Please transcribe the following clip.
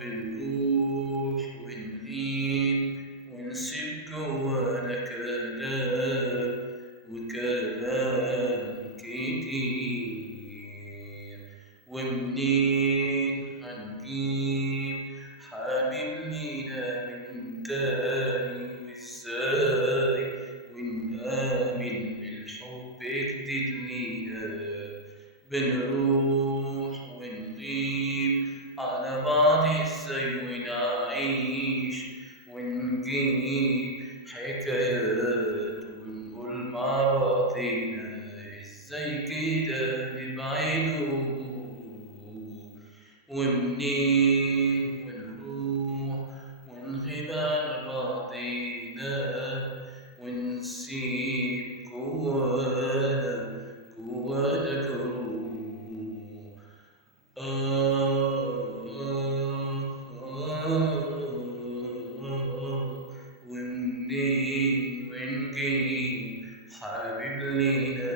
بنروح ونغيب ونسيب جوانا كلام وكلام كتير. ومنين هنجيب حبيب لينا من تاني؟ وازاي ونآمن الحب جديد لينا؟ بنروح ونغيب على بعض ازاي ونعيش ونجيب حكايات ونقول مع بعضينا ازاي كده نبعده؟ ومنين ونروح ونغيب عن بعضينا ونسيب جوانا جروح. ومنين ونجيب حبيب لينا